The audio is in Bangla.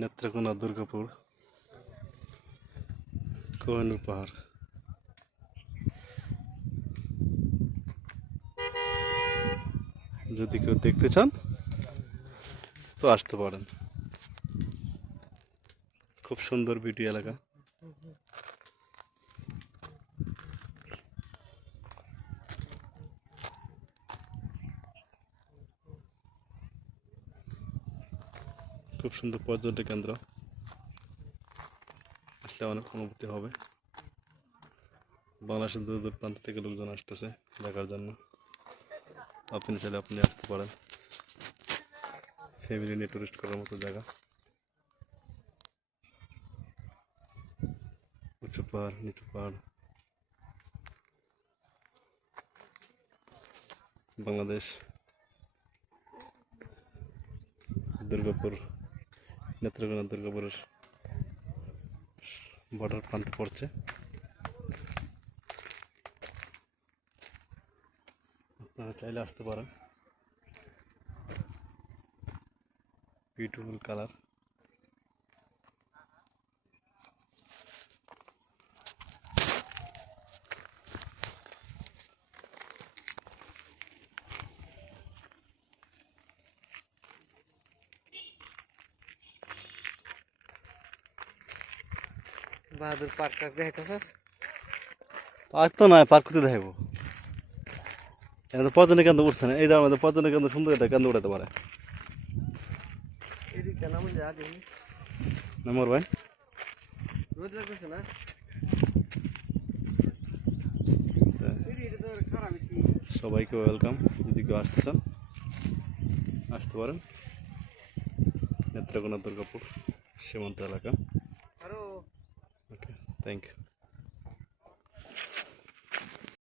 নেত্রকোনা দুর্গাপুর কোহিনুর পাহাড়। যদি কেউ দেখতে চান তো আসতে পারেন। খুব সুন্দর বিউটি এলাকা। খুব সুন্দর পর্যটন কেন্দ্র, আসলে অনেক অনুভূতি হবে। বাংলাদেশের দূর দূর প্রান্ত থেকে লোকজন আসতেছে দেখার জন্য। আপনি চাইলে আপনি আসতে পারেন। ফ্যামিলি নিয়ে টুরিস্ট করার মতো জায়গা। উঁচু পাহাড়, নিচু পাহাড়। বাংলাদেশ দুর্গাপুর, নেত্রকোনা দুর্গাপুরের বর্ডার প্রান্তে পড়ছে। আপনারা চাইলে আসতে পারেন। Beautiful colour. বাহাদুর পার্ক দেখাইতেছস? পার্ক তো নয়, পার্ক কোথায় দেখাবো? এখানে তো পর্যটন কেন্দ্র উঠছে না। এই জায়গার মধ্যে পর্যটন কেন্দ্র সুন্দর একটা কেন্দ্র উঠাতে পারে। এদিকে নাম যা দেখি নম্বর ভাই রোদ লাগতেছে না? এটা তো খারাপ বেশি। সবাইকে ওয়েলকাম। যদি কেউ আসতে চান আসতে পারেন। নেত্রকোনা দুর্গাপুর সীমান্ত এলাকা। আরো ওকে, থ্যাংক ইউ।